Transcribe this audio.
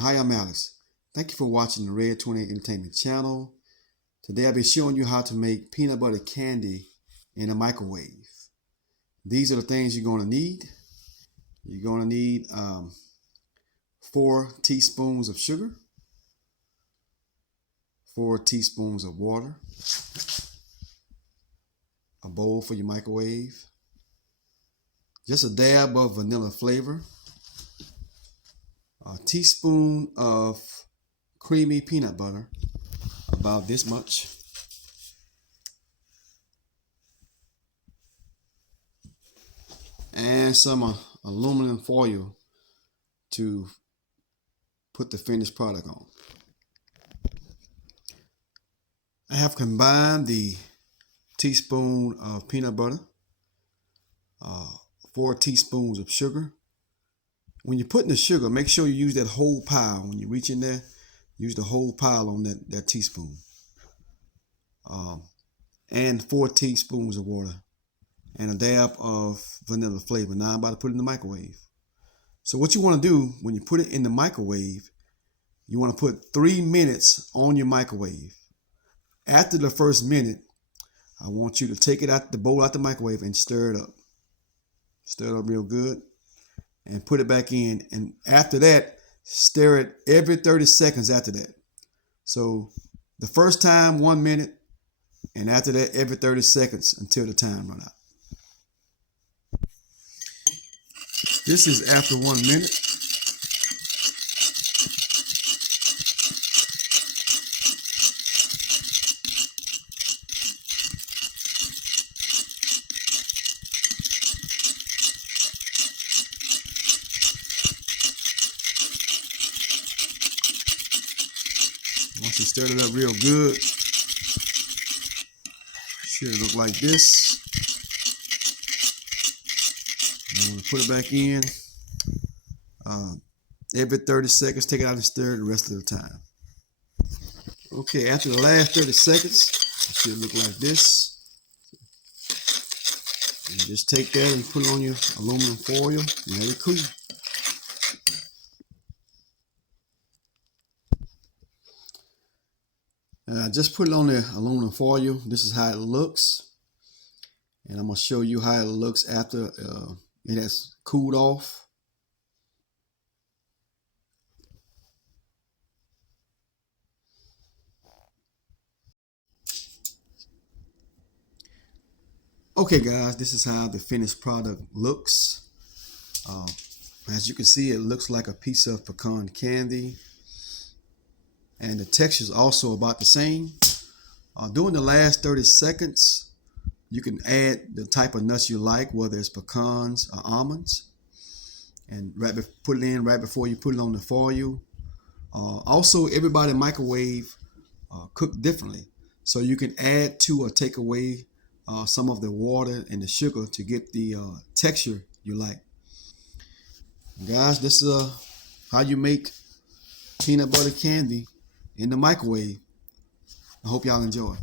Hi, I'm Alex. Thank you for watching the Red 28 Entertainment channel. Today I'll be showing you how to make peanut butter candy in a microwave. These are the things you're going to need. You're going to need 4 teaspoons of sugar, 4 teaspoons of water, a bowl for your microwave, just a dab of vanilla flavor, a teaspoon of creamy peanut butter, about this much, and some aluminum foil to put the finished product on. I have combined the teaspoon of peanut butter, 4 teaspoons of sugar. When you're putting the sugar, make sure you use that whole pile. When you reach in there, use the whole pile on that teaspoon. And 4 teaspoons of water and a dab of vanilla flavor. Now I'm about to put it in the microwave. So what you want to do when you put it in the microwave, you want to put 3 minutes on your microwave. After the first minute, I want you to take it out the bowl out the microwave and stir it up. Stir it up real good and put it back in. And after that, stir it every 30 seconds after that. So the first time, 1 minute, and after that, every 30 seconds until the time run out. This is after 1 minute. Once you stir it up real good, should look like this. I'm going to put it back in. Every 30 seconds, take it out and stir it the rest of the time. Okay, after the last 30 seconds, it should look like this. And just take that and put it on your aluminum foil and let it cool. Just put it on the aluminum foil. This is how it looks. And I'm going to show you how it looks after it has cooled off. Okay guys, this is how the finished product looks. As you can see, it looks like a piece of pecan candy. And the texture is also about the same. During the last 30 seconds, you can add the type of nuts you like, whether it's pecans or almonds. And put it in right before you put it on the foil. Also, everybody microwave cook differently. So you can add to or take away some of the water and the sugar to get the texture you like. Guys, this is how you make peanut butter candy in the microwave. I hope y'all enjoy.